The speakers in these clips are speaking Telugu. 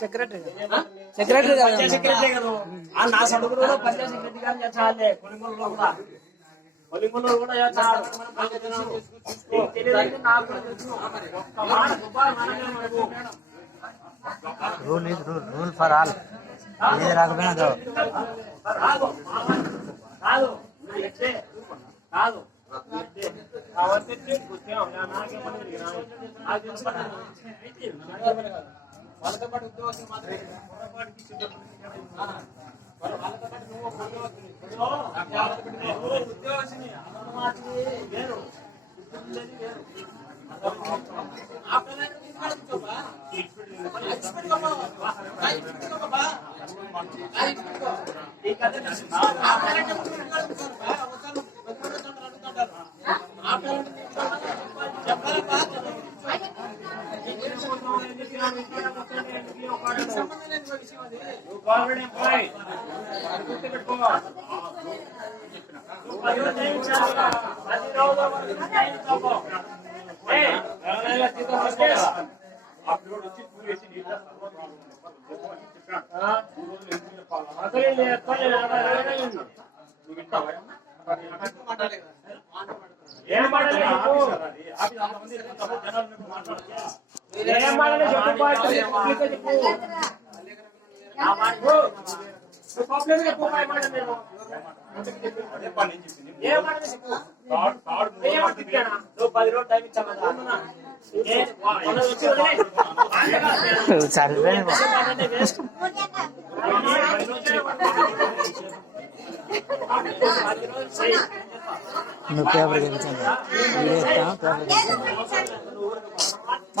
సెక్రటరీ కదా నా సడుగులు కూడా పంచాయత్ సెక్రటరీ గారు చేర్చాలి. కొలిమూలలో కూడా చేర్చాలి. Rule is rule for all. ఏది రాకపోయినా కాదు వాళ్ళతో పాటు ఉద్యోగస్తులు మాత్రమే ఉద్యోగస్తుని వేరు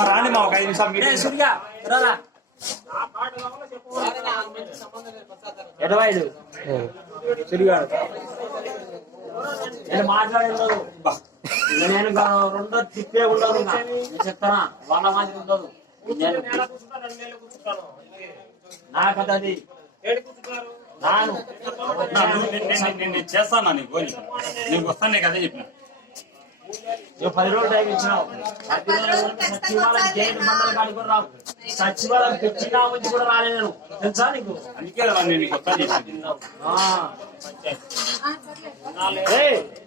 రాండి మా ఒక 5 నిమిషాలు ఎడవాడు తిరిగాడు మాట్లాడేది నేను రెండో తిప్పే ఉండదు చెప్తానా వాళ్ళ మాది ఉండదు నా కథ అది నేను చేస్తాను నీకు వస్తాను కదా చెప్పిన 10 రోజులు టైం ఇచ్చినావు. 10 రోజులు సచివాలయం గేట్ బండలు కాడుకొని రావు. సచివాలయం తెచ్చినా వచ్చి కూడా రాలేదు తెలుసా నీకు? అందుకే నేను వస్తాను చెప్పాను.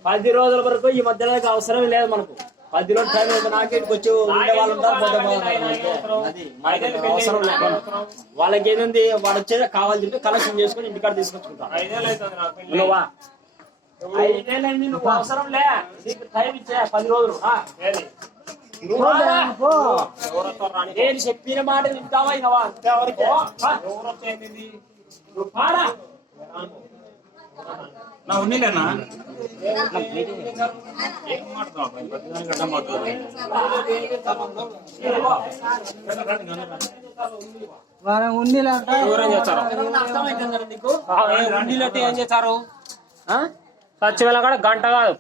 10 రోజుల వరకు ఈ మధ్యలో అవసరం లేదు మనకు. 10 రోజులు టైం అయితే నాకేటికి వచ్చి ఉండే వాళ్ళు ఉంటారు. అవసరం లేదు వాళ్ళకి. ఏంటంది వాడు వచ్చేది కావాలి తింటే కలెక్షన్ చేసుకుని ఇంటికాడ తీసుకొచ్చుకుంటా. 5 ఏళ్ళైంది నువ్వు అవసరం లే. నీకు టైం ఇచ్చా 10 రోజులు. నేను చెప్పిన మాట వింటావా ఇనవా? అంతేవరకు నువ్వు పాడా నా ఉన్నీలేనా ఉండిలంటే ఏం చేస్తారు? సచివాలయం కూడా గంట కాదు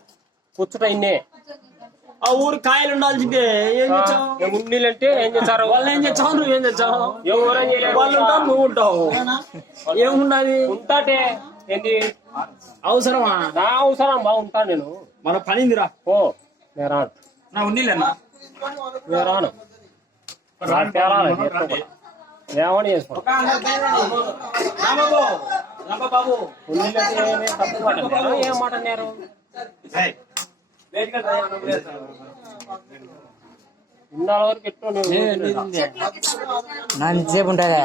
కూర్చుంట ఇన్నే. ఆ ఊరు కాయలు ఉండాల్సిందే. ఏం చేస్తావు? ఉండిలంటే ఏం చేస్తారు? వాళ్ళు ఏం చేస్తావు? నువ్వేం చేస్తావు? వాళ్ళు ఉంటావు, నువ్వు ఉంటావు. ఏముండాలి? ఉంటాటే ఏంటి అవసరమా? నా అవసరం బాగుంటాను నేను. మన పనిందిరా ఓ నేను రాను. నా ఉన్నీలేనా నేను రాను. ఏమని చేసుకో ఏం మాట అన్నారు? ఇన్నాళ్ళ వరకు ఎట్లా సేపు ఉంటుందా?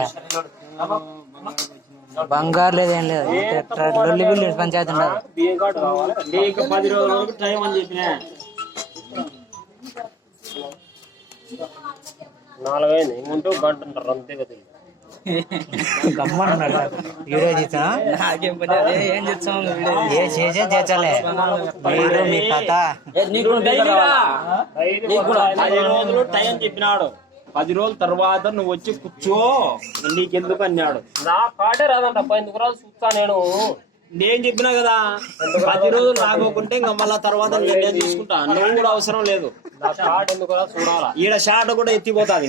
బంగారు లేదు ఏం లేదు. లొల్లి బిల్లు పంచాయతీ ఉండదు. బియ్యం కార్డు కావాలి. నీకు 10 రోజుల వరకు టైం అని చెప్పిన 4 అయింది. ఇంకుంటూ గంట ఉంటారు అంతే కదా. గమ్మన్నాడు వీడియో తీసా ఏం చేస్తాం? ఏ చేసే చేర్చాలే మీరు మీ కథ. 10 రోజులు టైం చెప్పినాడు. 10 రోజుల తర్వాత నువ్వు వచ్చి కూర్చో నీకెందుకు అన్నాడు. నా పాటే రాదంట. ఎందుకు రాదు చూస్తా నేను చెప్పినా కదా. 10 రోజులు రాకోకుంటే ఇంకా మళ్ళా తర్వాత నేను తీసుకుంటా. నువ్వు కూడా అవసరం లేదు. నా షాట్ ఎందుకు చూడాలా? ఈడ షాట్ కూడా ఎత్తిపోతాది.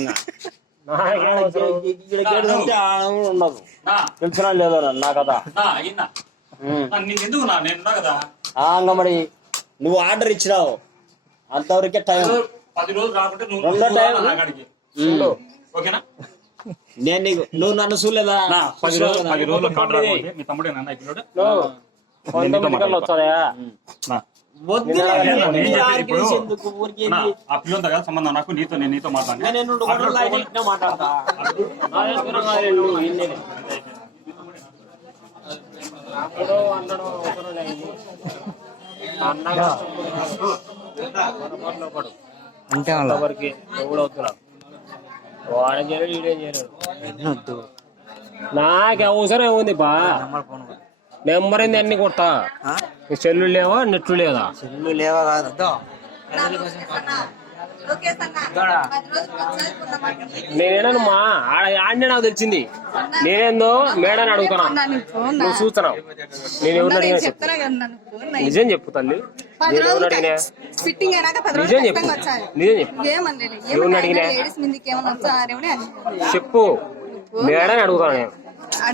ఇంకా ఉండదు తెలిసినా లేదో నా కదా. నీకెందుకు మరి నువ్వు ఆర్డర్ ఇచ్చినావు. అంతవరకే టైం. 10 రోజులు రాకుంటే నువ్వు రెండో టైం. నా కాడికి. ఓకేనా నేను నువ్వు నన్ను చూడలేదా? 10 రోజులు కాంట్రాక్ట్ ఉంది. మీ తమ్ముడే నాన్న ఈ పిల్లోడు? వస్తాయా వద్దులే, నేను నేను చెప్పేది ఆర్గ్యూ ఇప్పుడు చేసేందుకు ఊరికే నా, ఆ పిల్లలతో కదా సంబంధం నాకు నేను నీతో మాట్లాడినా నేను రెండు గొడవలు అయితే మాట్లాడతా. అంతే అలా వరకు ఎవడవుతున్నా వాడేం చేయలేడు ఈడేం చేయలేడు. ఎన్నొద్దు నాకు అవసరం ఏముంది బా నెంబర్ ఏంది అన్ని కొడతా. సెల్లు లేవా నెట్లు లేదా? చెల్లు లేవా కాదు నేనేనా మా ఆడనే నాకు తెలిసింది. నేనేందో మేడని అడుగుతున్నా, నువ్వు చూస్తున్నావు. నేను ఎవరిని అడిగినా చెప్పు, నిజం చెప్పు తల్లి. నేను ఎవరిని అడిగినా ఫిట్టింగ్ అయినాక 10 నిజం రోజులు చెప్పు, వచ్చాలి. నిజం చెప్పు, ఏమనలేదు. ఎవరిని అడిగినా లేడీస్ మీదకి ఏమన్నా వచ్చారేమని అని చెప్పు. మేడని అడుగుతాను నేను.